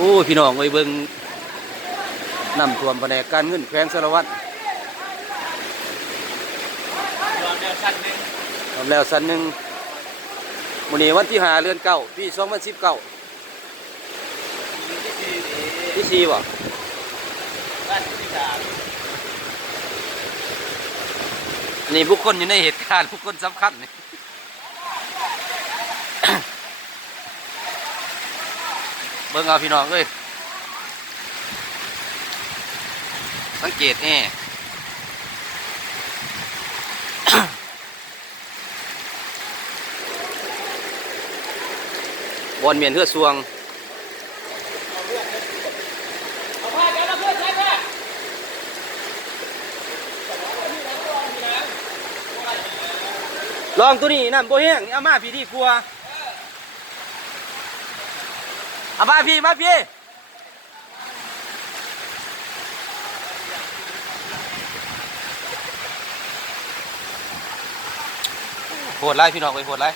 อ้พี่น้องไปเบิ่งน้ำท่วมแผนกการเงินแขวงสารวัตรทำแล้วสั้นหนึ่งมื้อนี้วันที่5 เดือน 9 ปี 2019ที่4บ่นี่บุคคลอยู่ในเหตุการณ์บุคคลสำคัญนี่ เบิ่งเอาพี่น้องเอ้ยสังเกตแน่บอลเมียนเฮือสวงลองตัวนี้น้ำโบแห้งเอามาพี่ดีกลัวเอามาพี่โหดไล่พี่น้องไปโหดไล่